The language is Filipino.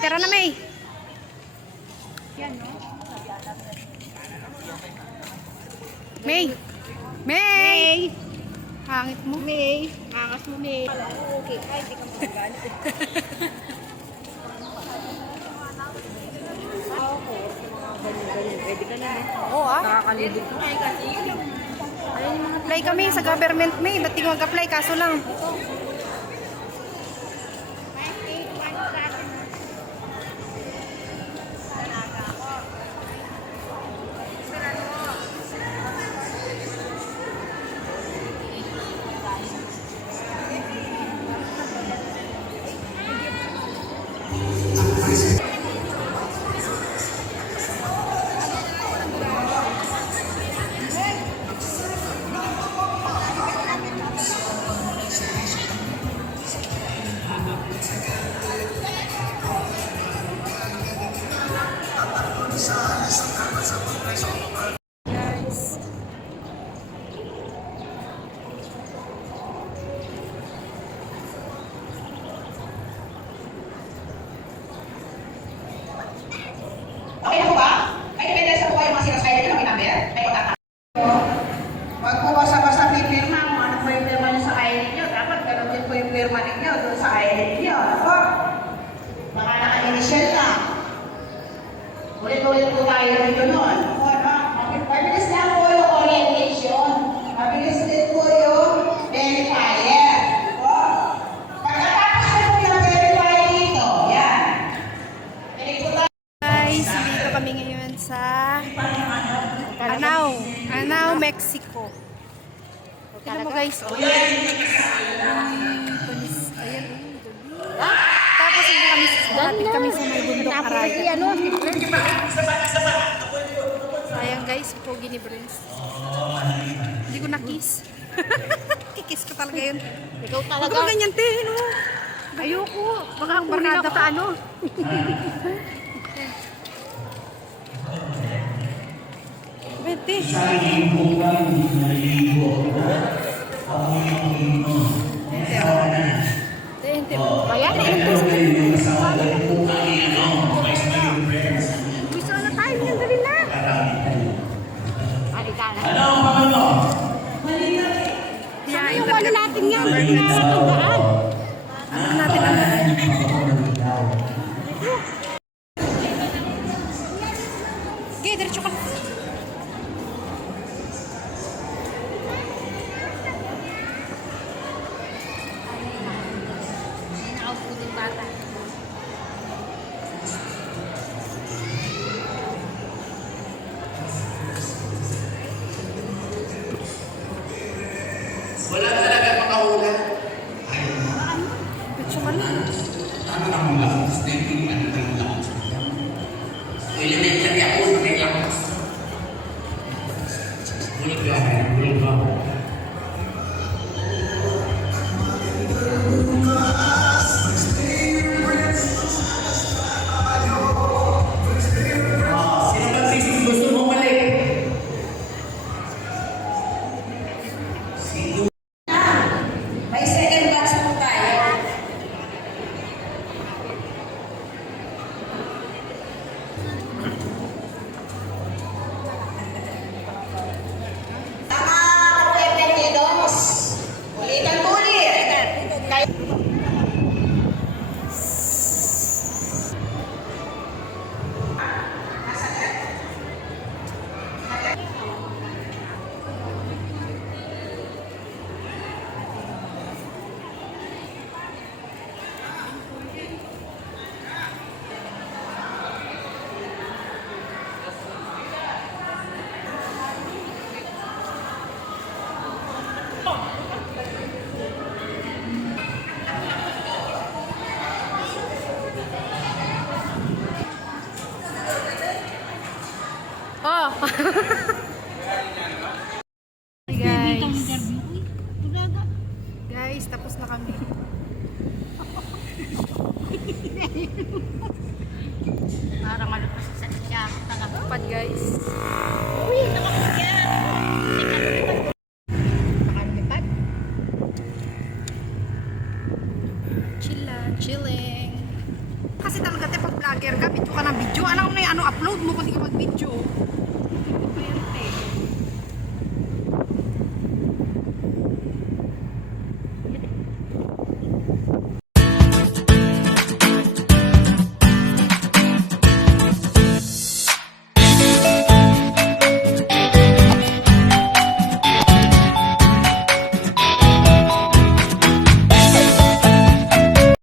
May, tara na, May. May. May. Hangit mo. May. Angas mo, May. Okay. Ay, di ka magalit. Pwede ka na. Oo, ah. Nakakalibig ko. Apply kami sa government, May. Ba't di ko mag-apply? Kaso lang. Okay na po ba? May depende sa po kayo mga sinasabi nyo, may number? May kontak. Huwag po basta-basta may pirma kung ano po yung pirma nyo sa ID ninyo. Dapat ganun din po yung pirma ninyo doon sa ID ninyo. Ako, baka naka-initial na. Ulit-ulit po tayo dito nun. Ako, ano? Mabilis lang po yung orientation. Mabilis din po yung verifier. Ako, pagkatapos na po yung verifier dito, yan. Pinig po tayo. Guys, dito kami ngayon sa Anao, Mexico. Tignan mo guys. Oh. Ayan. Tapos hindi kami darating kami sa may bundok Araya. Ayan guys, pogi ni Brins. Hindi ko na-kiss. Kikis ko talaga yun. Ikaw talaga. Huwag ganyan, te. No? Ayoko. Baka ang barkada pa ano. Bete. Ente. Bayan. Gusto na tayo. Yan dali na. Halika na. Yeah, Yung wala natin yan. Sa tandaan. ano natin ang Okay, diretso ka. Nakaupo din bata. Wala talaga makahula. Diretso ka na. Tama na mo lang. Stepping ano lang lang. Elementary ako sa may lakas. Bulog ba? Sino ba gusto mo mali? May second batch po tayo. Tama, arrepentidos. Ulitan po ulit. Kayo. Oh. Guys. Guys, tapos na kami. Parang ano pa sa siya. Pad guys. Uy, nakakagyan. Nakalipad. Chilling. Kasi talaga te pag vlogger ka, video ka ng video. Alam mo na yung ano, upload mo kung di ka mag-video.